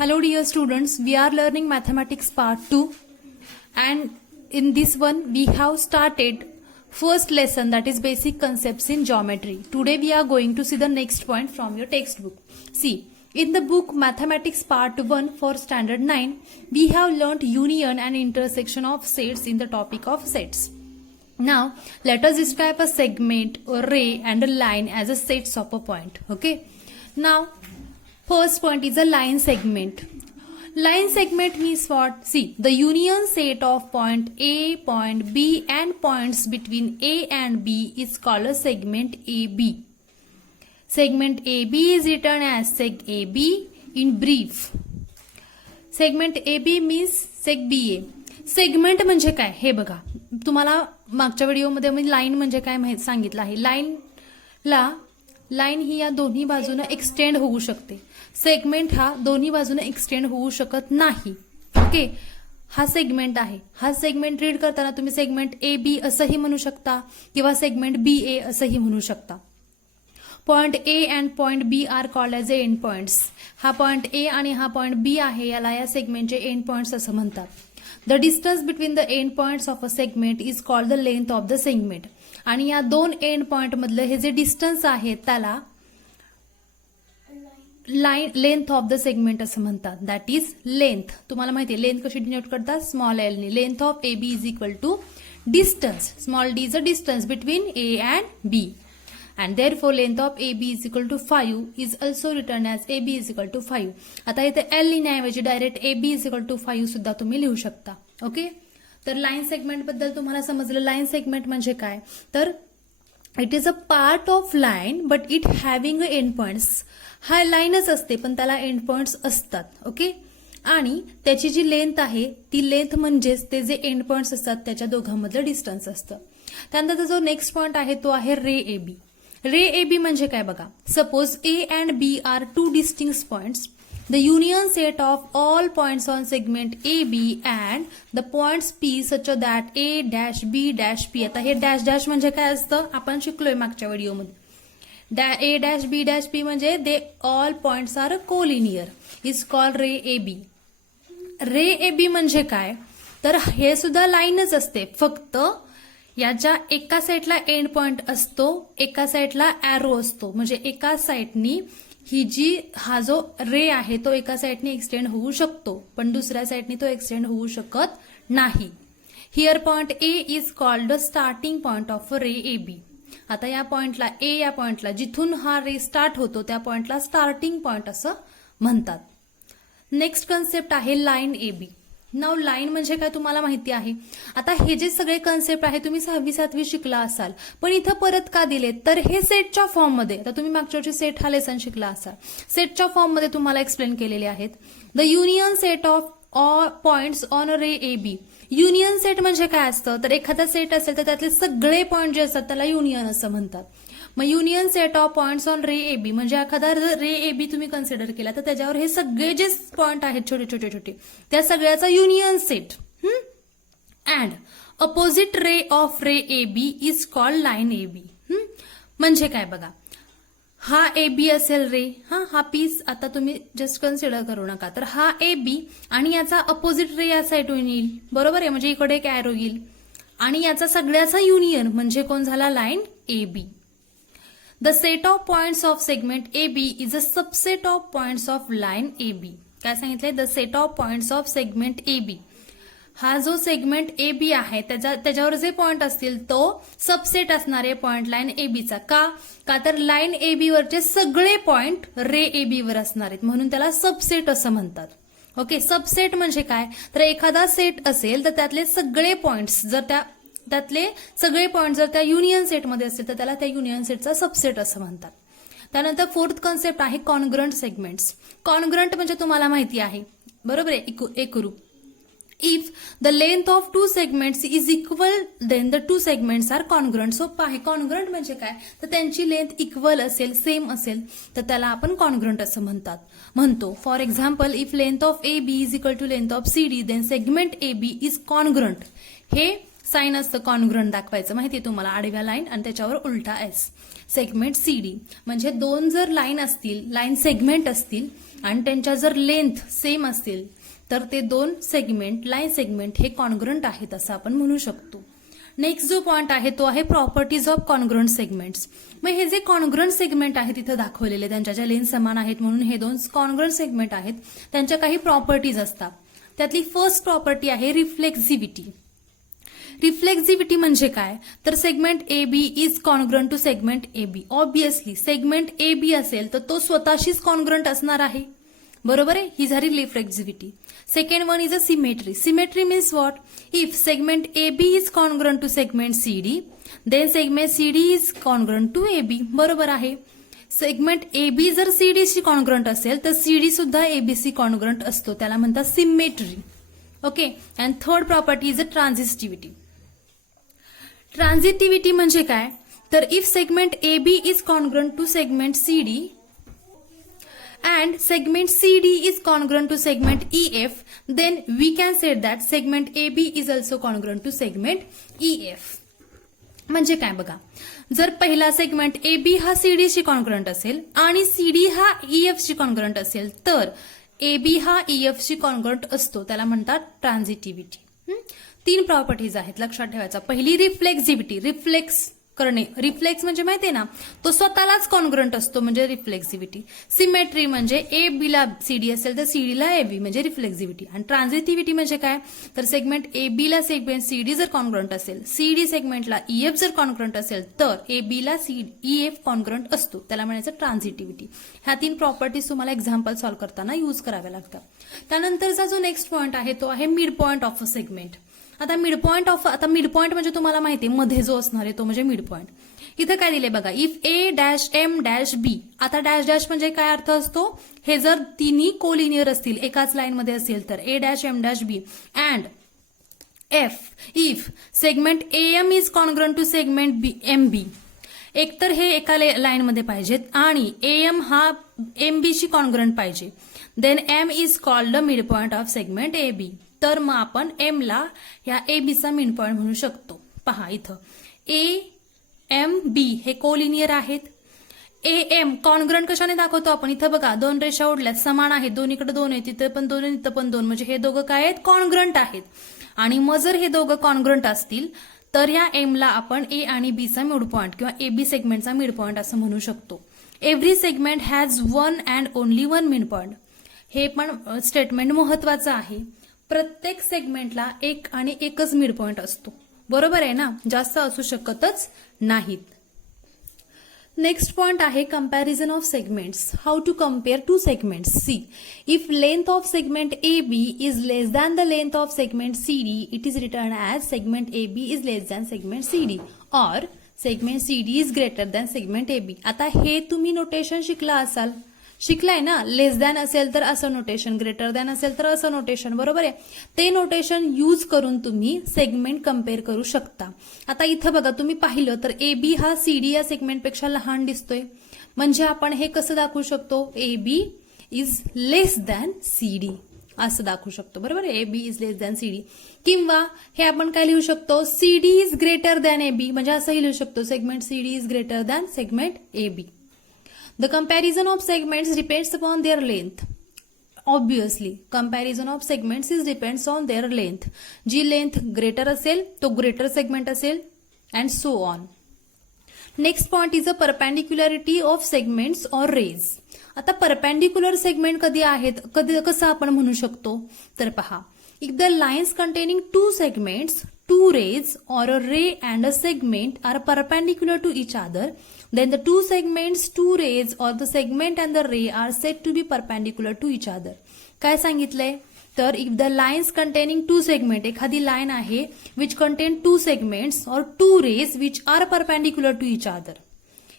Hello dear students, we are learning mathematics part 2 and in this one we have started first lesson, that is basic concepts in geometry. Today we are going to see the next point from your textbook. See, in the book Mathematics part 1 for standard 9, we have learnt union and intersection of sets in the topic of sets. Now let us describe a segment, a ray and a line as a sets of a point. Okay. Now first point is a line segment. Line segment means what? See, the union set of point A, point B and points between A and B is called a segment AB. Segment AB is written as seg AB in brief. Segment AB means seg BA. Segment म्हणजे काय हे बघा, तुम्हाला मागच्या व्हिडिओमध्ये मी line म्हणजे काय माहिती सांगितलं आहे. लाईन ही या दोन्ही बाजूने एक्सटेंड होऊ शकते. सेगमेंट हा दोन्ही बाजूने एक्सटेंड होऊ शकत नाही. ओके, हा सेगमेंट आहे. हा सेगमेंट रीड करताना तुम्ही सेगमेंट ए बी असंही म्हणू शकता किंवा सेगमेंट बी ए असंही म्हणू शकता. Point A and point B are called as end points. हा पॉइंट ए आणि हा पॉइंट बी आहे, याला या सेगमेंटचे एंड पॉइंट्स असं म्हणतात. The distance between the end points of a segment is called the length of the segment. आणि या दोन एंड पॉइंट मधलं हे जे डिस्टन्स आहे त्याला लेंथ ऑफ द सेगमेंट असं म्हणतात. That is length. तुम्हाला माहिती आहे लेंथ कशी डिनोट करतात? स्मॉल एल ने. Length of A B is equal to distance. Small d is a distance between A and B. And therefore length of AB is equal to 5 is also written as AB is equal to 5. आता इथे L लिहिण्याऐवजी direct AB is equal to 5 सुद्धा तुम्ही लिहू शकता. Okay, तर line segment बद्दल तुम्हाला समजलं. लाईन सेगमेंट म्हणजे काय, तर it is a part of line but it having end points. हा लाईनच असते पण त्याला एंड पॉइंट्स असतात. ओके, आणि त्याची जी लेंथ आहे ती लेंथ म्हणजेच ते जे एंड पॉइंट्स असतात त्याच्या दोघांमधलं डिस्टन्स असतं. त्यानंतर जो नेक्स्ट पॉइंट आहे तो आहे रे A B. Ray A B म्हणजे काय बघा, suppose A and B are two distinct points. The union set of all points on segment A B and the points P such that A dash B dash P. आता हे dash dash म्हणजे काय असतं आपण शिकलोय मागच्या व्हिडिओमध्ये. A dash B dash P म्हणजे they all points are collinear is called ray A B. Ray A B म्हणजे काय, तर हे सुद्धा लाईनच असते, फक्त याच्या एका साईडला एंड पॉइंट असतो, एका साईडला एरो असतो. म्हणजे एका साईडनी ही जी हा जो रे आहे तो एका साईडने एक्सटेंड होऊ शकतो पण दुसऱ्या साईडनी तो एक्सटेंड होऊ शकत नाही. Here point A is called the starting point of ray A B. आता या पॉइंटला ए, या पॉइंटला जिथून हा रे स्टार्ट होतो त्या पॉइंटला स्टार्टिंग पॉइंट असं म्हणतात. नेक्स्ट कन्सेप्ट आहे लाईन ए बी. नाव लाईन म्हणजे काय तुम्हाला माहिती आहे. आता हे जे सगळे कन्सेप्ट आहे तुम्ही 6वी 7वी शिकला असाल, पण इथं परत का दिलेत तर हे सेटच्या फॉर्म मध्ये. आता तुम्ही मागच्या वर्षी सेट हा लेसन शिकला असाल, सेटच्या फॉर्म मध्ये तुम्हाला एक्सप्लेन केलेले आहेत. The union set of points on ray A B. Union set म्हणजे काय असतं, तर एखादा सेट असेल तर त्यातले सगळे पॉइंट जे असतात त्याला युनियन असं म्हणतात. मग union set of points on ray A B म्हणजे एखादा रे ए बी तुम्ही कन्सिडर केला तर त्याच्यावर हे सगळे जे पॉइंट आहेत छोटे छोटे छोटे त्या सगळ्याचा union set. And opposite ray of ray A B is called line A B. म्हणजे काय बघा, हा ए बी असेल रे, हा पीस आता तुम्ही जस्ट कन्सिडर करू नका, तर हा ए बी आणि याचा अपोजिट रे या साईडून येईल, बरोबर आहे. म्हणजे इकडे एक एरो येईल आणि याचा सगळ्याचा युनियन म्हणजे कोण झाला, line A B. The set of points of segment AB is a subset of points of line AB. काय सांगितलंय, the set of points of segment AB. हा जो सेगमेंट ए बी आहे त्याच्यावर जे पॉइंट असतील तो सबसेट असणार आहे पॉइंट लाईन ए बीचा. का तर लाईन ए बी वरचे सगळे पॉइंट रे ए बी वर असणार आहेत म्हणून त्याला सबसेट असं म्हणतात. ओके, सबसेट म्हणजे काय, तर एखादा सेट असेल तर त्यातले सगळे पॉइंट्स त्यातले सगळे पॉइंट जर त्या युनियन सेटमध्ये असतील तर त्याला त्या युनियन सेटचा सबसेट असं म्हणतात. त्यानंतर फोर्थ कन्सेप्ट आहे कॉन्ग्रंट सेगमेंट्स. कॉन्ग्रंट म्हणजे तुम्हाला माहिती आहे, बरोबर आहे, एकरूप. If the length of two segments is equal then the two segments are congruent. सोपं आहे. कॉन्ग्रंट म्हणजे काय, तर त्यांची लेंथ इक्वल असेल, सेम असेल तर त्याला आपण कॉन्ग्रंट असं म्हणतो. For example, if length of A B is equal to length of C D then segment A B is congruent. हे साइन असतं कॉन्ग्रंट दाखवायचं, माहितीये तुम्हाला, आडव्या लाईन आणि त्याच्यावर उलटा एस. सेगमेंट सीडी म्हणजे दोन जर लाईन असतील, लाईन सेगमेंट असतील आणि त्यांच्या जर लेंथ सेम असतील तर ते दोन सेगमेंट, लाईन सेगमेंट हे कॉन्ग्रंट आहेत असं आपण म्हणू शकतो. नेक्स्ट जो पॉइंट आहे तो आहे प्रॉपर्टीज ऑफ कॉन्ग्रंट सेगमेंट्स. मग हे जे कॉन्ग्रंट सेगमेंट आहेत तिथं दाखवलेले, त्यांच्या ज्या लेंथ समान आहेत म्हणून हे दोन कॉन्ग्रंट सेगमेंट आहेत, त्यांच्या काही प्रॉपर्टीज असतात. त्यातली फर्स्ट प्रॉपर्टी आहे रिफ्लेक्झिव्हिटी. रिफ्लेक्झिव्हिटी म्हणजे काय, तर segment A B is congruent to segment A B. Obviously segment A B असेल तर तो स्वतःशीच कॉन्ग्रंट असणार आहे, बरोबर आहे. ही झाली रिफ्लेक्झिव्हिटी. Second one is a symmetry. Symmetry means what? If segment AB is congruent to segment CD, then segment CD is congruent to AB. बरोबर आहे. सेगमेंट AB जर CD शी कॉन्ग्रंट असेल तर CD सुद्धा AB शी कॉन्ग्रंट असतो, त्याला म्हणतात symmetry. Okay. And third property is a transitivity. Transitivity म्हणजे काय, तर if segment AB is congruent to segment CD and segment CD is congruent to segment EF, then we can say that segment AB is also congruent to segment EF. म्हणजे काय बघा, जर पहिला segment AB हा CD शी congruent असेल आणि CD हा EF शी congruent असेल तर AB हा EF शी कॉन्ग्रंट असतो, त्याला म्हणतात ट्रान्झिटिव्हिटी. 3 प्रॉपर्टीज आहेत, लक्षात ठेवायचा. पहिली रिफ्लेक्झिव्हिटी, रिफ्लेक्स करणे. रिफ्लेक्स म्हणजे माहितीये ना, तो स्वतःलाच कॉन्ग्रंट असतो म्हणजे रिफ्लेक्झिव्हिटी. सिमेट्री म्हणजे ए बी ला सीडी असेल तर सीडी ला ए बी म्हणजे रिफ्लेक्झिव्हिटी. आणि ट्रान्झिटिव्हिटी म्हणजे काय, तर सेगमेंट ए बी ला सेगमेंट सीडी जर कॉन्ग्रंट असेल, सीडी सेगमेंटला ईएफ जर कॉन्ग्रंट असेल तर ए बी ला ईएफ कॉन्ग्रंट असतो, त्याला म्हणायचं ट्रान्झिटिव्हिटी. ह्या 3 प्रॉपर्टीज तुम्हाला एक्झाम्पल सॉल्व्ह करताना यूज कराव्या लागतात. त्यानंतरचा जो नेक्स्ट पॉइंट आहे तो आहे mid point of a segment. आता मिड पॉइंट म्हणजे तुम्हाला माहिती आहे मध्ये जो असणार आहे तो म्हणजे मिड पॉइंट. इथं काय दिले बघा, if A dash M dash B. आता डॅश डॅश म्हणजे काय अर्थ असतो, हे जर तिन्ही कोलिनियर असतील, एकाच लाईन मध्ये असेल तर A dash M dash B and F if segment A M is congruent to segment B M B. एकतर हे एका लाईन मध्ये पाहिजेत आणि ए एम हा एम बी शी कॉन्ग्रंट पाहिजे, then M is called the mid point of segment A B. तर मग आपण एम ला या ए बीचा मिड पॉइंट म्हणू शकतो. पहा इथं ए एम बी हे कोलिनियर आहेत. ए एम कॉन्ग्रंट कशाने दाखवतो आपण, इथं बघा 2 रेषा ओढल्यात, समान आहेत, दोन्हीकडे 2 आहेत, तिथे पण 2 इथं पण 2, म्हणजे हे दोघं काय आहेत, कॉन्ग्रंट आहेत. आणि मग जर हे दोघं कॉन्ग्रंट असतील तर या एम ला आपण ए आणि बी चा मिड पॉइंट किंवा ए बी सेगमेंटचा मिड पॉइंट असं म्हणू शकतो. Every segment has 1 and only 1 mid point. हे पण स्टेटमेंट महत्वाचं आहे. प्रत्येक सेगमेंटला एक आणि एकच मिड पॉइंट असतो, बरोबर आहे ना, जास्त असू शकतच नाहीत. नेक्स्ट पॉइंट आहे comparison of segments. How to compare 2 segments. See, if length of segment A B is less than the length of segment C D, it is written as segment A B is less than segment C D or segment C D is greater than segment A B. आता हे तुम्ही notation शिकलाय ना, लेस than असेल तर असं notation, greater than असेल तर असं नोटेशन, बरोबर आहे. ते नोटेशन यूज करून तुम्ही सेगमेंट कम्पेअर करू शकता. आता इथं बघा, तुम्ही पाहिलं तर ए बी हा सीडी या सेगमेंटपेक्षा लहान दिसतोय, म्हणजे आपण हे कसं दाखवू शकतो, A B is less than CD असं दाखवू शकतो, बरोबर आहे. A B is less than CD. किंवा हे आपण काय लिहू शकतो, CD is greater than A B, म्हणजे असंही लिहू शकतो, segment CD is greater than segment A B. The comparison of segments depends upon their length. Obviously, comparison of segments is depends on their length. जी length greater असेल तो greater segment असेल and so on. Next point is a perpendicularity of segments or rays. आता perpendicular segment कधी आहेत, कसं आपण म्हणू शकतो, तर पहा, if the lines containing 2 segments, 2 rays or a ray and a segment are perpendicular to each other, then the 2 segments, 2 rays or the segment and the ray are said to be perpendicular to each other. काय सांगितलंय, तर if the lines containing 2 segments, एखादी line आहे which contain 2 segments or 2 rays which are perpendicular to each other.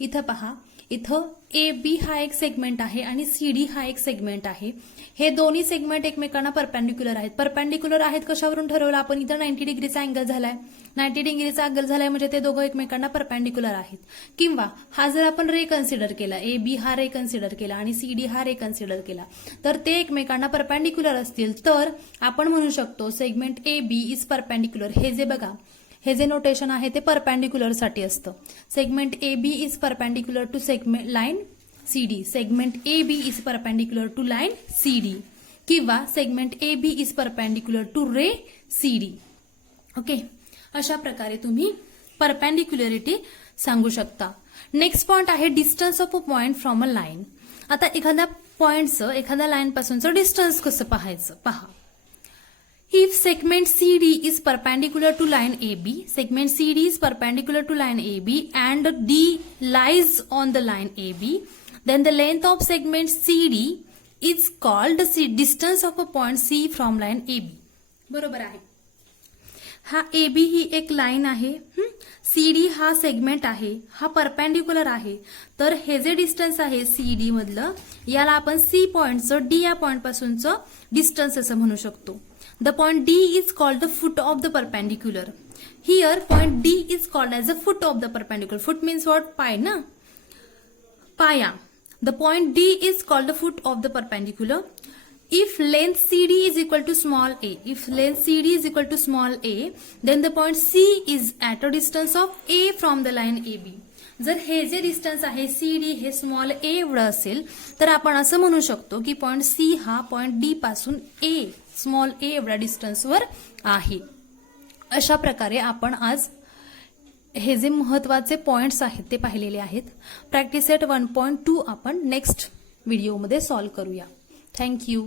इथं पहा, इथं A B हा एक सेगमेंट आहे आणि सी डी हा एक सेगमेंट आहे. हे दोन्ही सेगमेंट एकमेकांना परपेंडिक्युलर आहेत. परपेंडिक्युलर आहेत कशावरून ठरवलं आपण, इथं 90 डिग्रीचा अँगल झालाय, 90 डिग्रीचा अँगल झालाय म्हणजे ते दोघं एकमेकांना परपेंडिक्युलर आहेत. किंवा हा जर आपण रे कन्सिडर केला, ए बी हा रे कन्सिडर केला आणि सी डी हा रे कन्सिडर केला, तर ते एकमेकांना परपेंडिक्युलर असतील तर आपण म्हणू शकतो segment A B is perpendicular. हे जे बघा, हे जे नोटेशन आहे ते परपॅन्डिक्युलर साठी असतं. Segment A B is perpendicular to segment line C D. Segment A B is perpendicular to line C D किंवा segment A B is perpendicular to ray C D. Okay, अशा प्रकारे तुम्ही perpendicularity सांगू शकता. Next point आहे distance of a point from a line. आता एखाद्या पॉइंटचं एखाद्या लाईन पासूनचं डिस्टन्स कसं पाहायचं पहा. If segment CD is perpendicular to line AB, segment CD is perpendicular to line AB and D lies on the line AB, then the length of segment CD is called the distance of a point C from line AB. बरोबर आहे. हा AB ही एक line आहे, CD हा segment आहे, हा perpendicular आहे. तर हे जे डिस्टन्स आहे CD मधलं याला आपण C पॉइंटचं D या पॉइंट पासूनचं डिस्टन्स असं म्हणू शकतो. The point D is called the foot of the perpendicular. Here point D is called as the foot of the perpendicular. Foot means what? Pi, na? Paya. The point D is called the foot of the perpendicular. If length CD is equal to small a, then the point C is at a distance of A from the line AB. जर हे जे distance आहे CD हे small a एवढं असेल तर आपण असं म्हणू शकतो की पॉइंट C हा पॉइंट D पासून A स्मॉल a एवढ्या डिस्टन्सवर आहे. अशा प्रकारे आपण आज हे जे महत्वाचे पॉइंट्स आहेत ते पाहिलेले आहेत. प्रॅक्टिस सेट 1.2 आपण नेक्स्ट व्हिडिओमध्ये सॉल्व्ह करूया. थँक्यू.